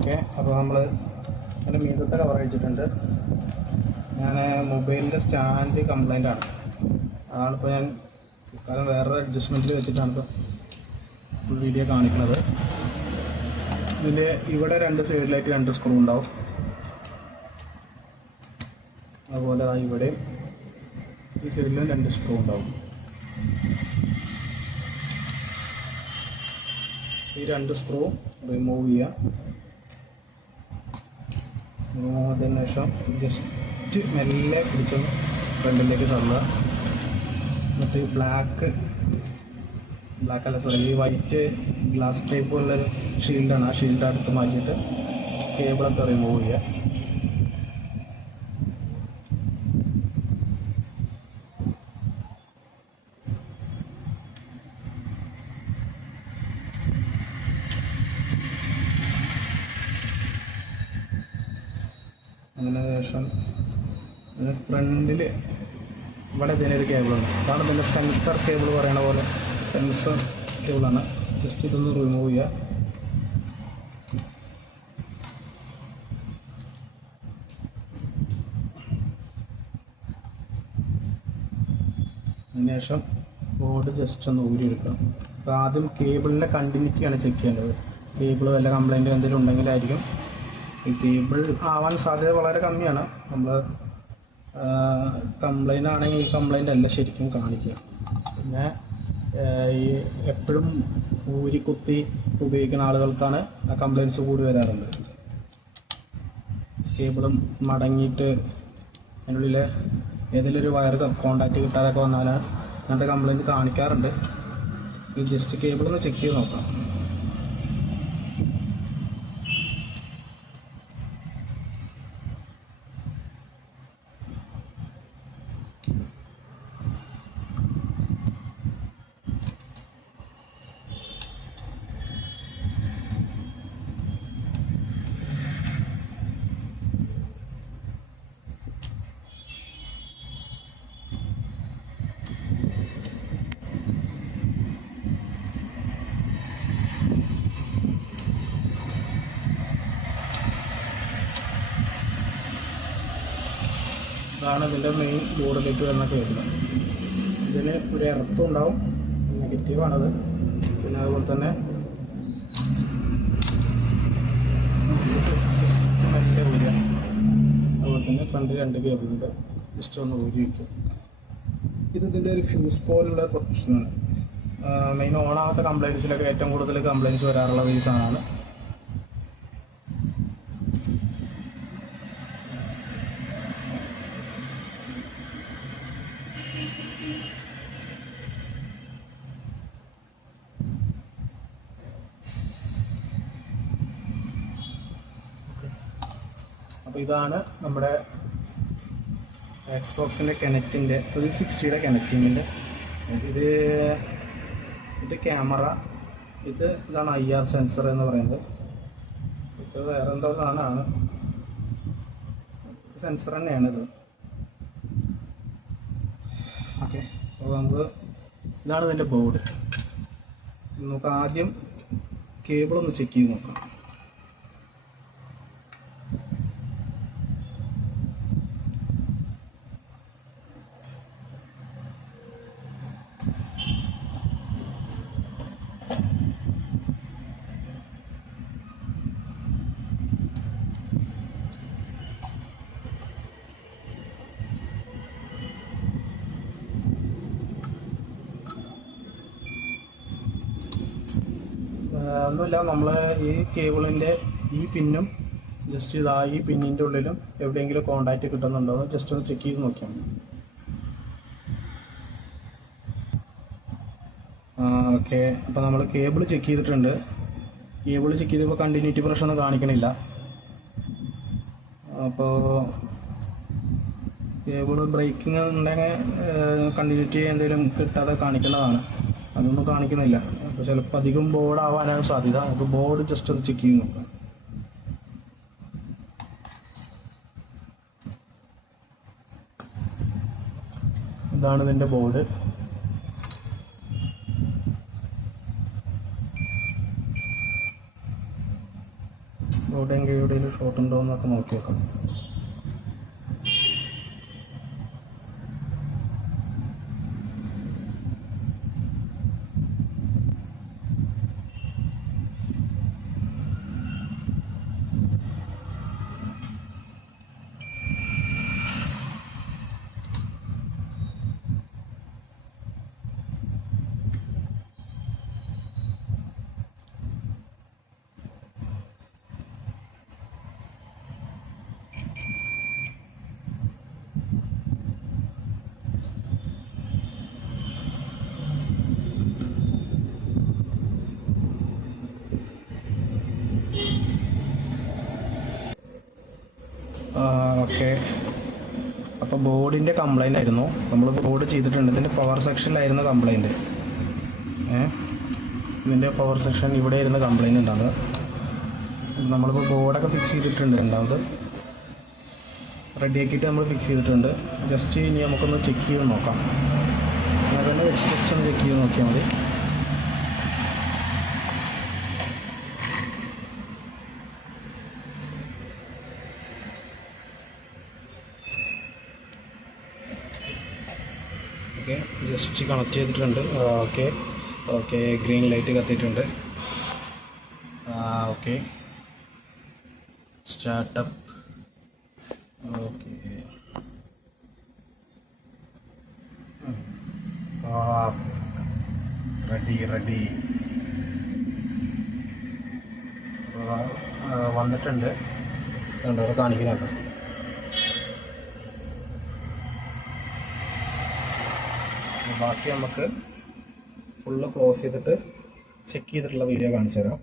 Okay, അപ്പോൾ നമ്മൾ എൻ്റെ മീതത്തെ കവർ അടിച്ചിട്ടുണ്ട്. ഞാൻ മൊബൈലിൻ്റെ സ്റ്റാൻഡ് കംപ്ലൈൻ്റ് ആണ്. അതാണിപ്പോൾ ഞാൻ കാരണം വേറൊരു അഡ്ജസ്റ്റ്മെൻറ്റിൽ വെച്ചിട്ടാണ് ഇപ്പോൾ വീഡിയോ കാണിക്കുന്നത്. ഇതിൻ്റെ ഇവിടെ 2 സൈഡിലായിട്ട് 2 സ്ക്രൂ ഉണ്ടാവും. അതുപോലെ ഇവിടെ ഈ സൈഡിലും 2 സ്ക്രൂ ഉണ്ടാവും. ഈ 2 സ്ക്രൂ റിമൂവ് ചെയ്യുക. റിമൂവ് ചെയ്തതിന് ശേഷം ജസ്റ്റ് മെല്ലെ പിടിച്ച് ഫ്രണ്ടിലേക്ക് തള്ളുക. എന്നിട്ട് ബ്ലാക്ക് അല്ല സോറി, ഈ വൈറ്റ് ഗ്ലാസ് ടൈപ്പ് ഉള്ളൊരു ഷീൽഡാണ്. ആ ഷീൽഡ് അടുത്ത് മാറ്റിയിട്ട് കേബിളൊക്കെ റിമൂവ് ചെയ്യുക. അതിന് ശേഷം ഫ്രണ്ടിൽ ഇവിടെ ഇതിനൊരു കേബിളുണ്ട്. അതാണ് ഇതിൻ്റെ സെൻസർ കേബിൾ പറയണ പോലെ സെൻസർ കേബിളാണ്. ജസ്റ്റ് ഇതൊന്ന് റിമൂവ് ചെയ്യുക. അതിനുശേഷം ബോർഡ് ജസ്റ്റ് ഒന്ന് ഊരിയെടുക്കുക. അപ്പോൾ ആദ്യം കേബിളിൻ്റെ കണ്ടിന്യൂറ്റിയാണ് ചെക്ക് ചെയ്യേണ്ടത്. കേബിൾ വല്ല കംപ്ലൈൻറ്റ് എന്തെങ്കിലും ഉണ്ടെങ്കിലായിരിക്കും. ഈ കേബിൾ ആവാൻ സാധ്യത വളരെ കമ്മിയാണ്. നമ്മൾ കംപ്ലൈൻ്റ് ആണെങ്കിൽ ഈ കംപ്ലൈൻ്റ് അല്ല ശരിക്കും കാണിക്കുക. പിന്നെ ഈ എപ്പോഴും ഊരി കുത്തി ഉപയോഗിക്കുന്ന ആളുകൾക്കാണ് ആ കംപ്ലൈൻറ്റ്സ് കൂടി വരാറുണ്ട്. കേബിളും മടങ്ങിയിട്ട് അതിനുള്ളിൽ ഏതെങ്കിലും ഒരു വയർ കോണ്ടാക്റ്റ് കിട്ടാതൊക്കെ വന്നാൽ അങ്ങനത്തെ കംപ്ലൈൻറ്റ് കാണിക്കാറുണ്ട്. ഈ ജസ്റ്റ് കേബിളൊന്ന് ചെക്ക് ചെയ്ത് നോക്കാം. ഇതാണ് ഇതിൻ്റെ മെയിൻ ബോർഡിലേക്ക് വരുന്ന കേബിൾ. ഇതിന് ഒരു എർത്തും ഉണ്ടാവും, നെഗറ്റീവാണത്. പിന്നെ അതുപോലെ തന്നെ അതുപോലെ തന്നെ ഫ്രണ്ട് 2 കേബിളുണ്ട്. ജസ്റ്റ് ഒന്ന് ഊരി വയ്ക്കും. ഇതിൻ്റെ ഒരു ഫ്യൂസ് പോലുള്ള പ്രൊട്ടക്ഷനാണ്. മെയിൻ ഓണാവാത്ത കംപ്ലൈൻറ്റ്സിലൊക്കെ ഏറ്റവും കൂടുതൽ കംപ്ലൈൻറ്റ്സ് വരാറുള്ള ഈ സാധനമാണ്. അപ്പോൾ ഇതാണ് നമ്മുടെ എക്സ്ബോക്സിൻ്റെ കണക്റ്റിൻ്റെ 360യുടെ കണക്റ്റിങ്ങിൻ്റെ ഇത് ക്യാമറ. ഇതാണ് IR സെൻസർ എന്ന് പറയുന്നത്. ഇത് വേറെ എന്തോ സാധനമാണ്. സെൻസർ തന്നെയാണിത്. ഓക്കെ, അപ്പോൾ ഇതാണ് ഇതിൻ്റെ ബോർഡ്. നമുക്ക് ആദ്യം കേബിളൊന്ന് ചെക്ക് ചെയ്ത് നോക്കാം. ഒന്നുമില്ല, നമ്മൾ ഈ കേബിളിൻ്റെ ഈ പിന്നും ജസ്റ്റ് ഈ പിന്നിൻ്റെ ഉള്ളിലും എവിടെയെങ്കിലും കോണ്ടാക്റ്റ് കിട്ടുന്നുണ്ടോ എന്ന് ജസ്റ്റ് ഒന്ന് ചെക്ക് ചെയ്ത് നോക്കിയാൽ മതി. ഓക്കെ, അപ്പോൾ നമ്മൾ കേബിൾ ചെക്ക് ചെയ്തിട്ടുണ്ട്. കേബിൾ ചെക്ക് ചെയ്തപ്പോൾ കണ്ടിന്യൂറ്റി പ്രശ്നമൊന്നും കാണിക്കണില്ല. അപ്പോൾ കേബിൾ ബ്രേക്കിംഗ് ഉണ്ടെങ്കിൽ കണ്ടിന്യൂറ്റി എന്തെങ്കിലും കിട്ടാതെ കാണിക്കേണ്ടതാണ്. അതൊന്നും കാണിക്കുന്നില്ല. അപ്പോൾ ചിലപ്പോൾ അധികം ബോർഡ് ആവാനാണ് സാധ്യത. നമുക്ക് ബോർഡ് ജസ്റ്റ് ഒന്ന് ചെക്ക് ചെയ്ത് നോക്കാം. ഇതാണ് ഇതിൻ്റെ ബോർഡ്. എവിടെയെങ്കിലും ഷോർട്ട് ഉണ്ടോ എന്നൊക്കെ നോക്കി വെക്കാം. ഓക്കെ, അപ്പോൾ ബോർഡിൻ്റെ കംപ്ലൈൻ്റ് ആയിരുന്നു. നമ്മൾ ബോർഡ് ചെയ്തിട്ടുണ്ട്. ഇതിൻ്റെ പവർ സെക്ഷനിലായിരുന്നു കംപ്ലൈൻറ്റ്. ഇതിൻ്റെ പവർ സെക്ഷൻ ഇവിടെ ഇരുന്ന് കംപ്ലൈൻറ്റ് ഉണ്ടാകുന്നത്. നമ്മളിപ്പോൾ ബോർഡൊക്കെ ഫിക്സ് ചെയ്തിട്ടുണ്ട്. രണ്ടാമത് റെഡിയാക്കിയിട്ട് നമ്മൾ ഫിക്സ് ചെയ്തിട്ടുണ്ട്. ജസ്റ്റ് ഇനി നമുക്കൊന്ന് ചെക്ക് ചെയ്ത് നോക്കാം. അങ്ങനെ തന്നെ ജസ്റ്റ് ഒന്ന് ചെക്ക് ചെയ്ത് നോക്കിയാൽ മതി. ഓക്കെ, ജസ്റ്റ് കണക്ട് ചെയ്തിട്ടുണ്ട്. ഓക്കെ, ഗ്രീൻ ലൈറ്റ് കത്തിയിട്ടുണ്ട്. Okay, startup. ഓക്കെ, റെഡി വന്നിട്ടുണ്ട്. കണ്ടോ, കാണിക്കുന്നുണ്ട്. ബാക്കി നമുക്ക് ഫുള്ള് ക്ലോസ് ചെയ്തിട്ട് ചെക്ക് ചെയ്തിട്ടുള്ള വീഡിയോ കാണിച്ചു തരാം.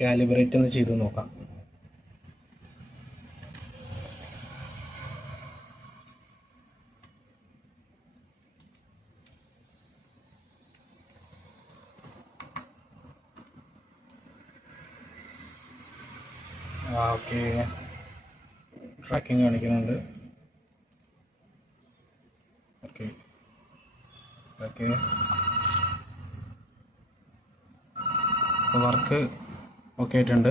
കാലിബ്രേറ്റ് ഒന്ന് ചെയ്ത് നോക്കാം. ഓക്കെ, ട്രാക്കിംഗ് കാണിക്കുന്നുണ്ട്. ഓക്കെ, വർക്ക് ഓക്കെ ആയിട്ടുണ്ട്.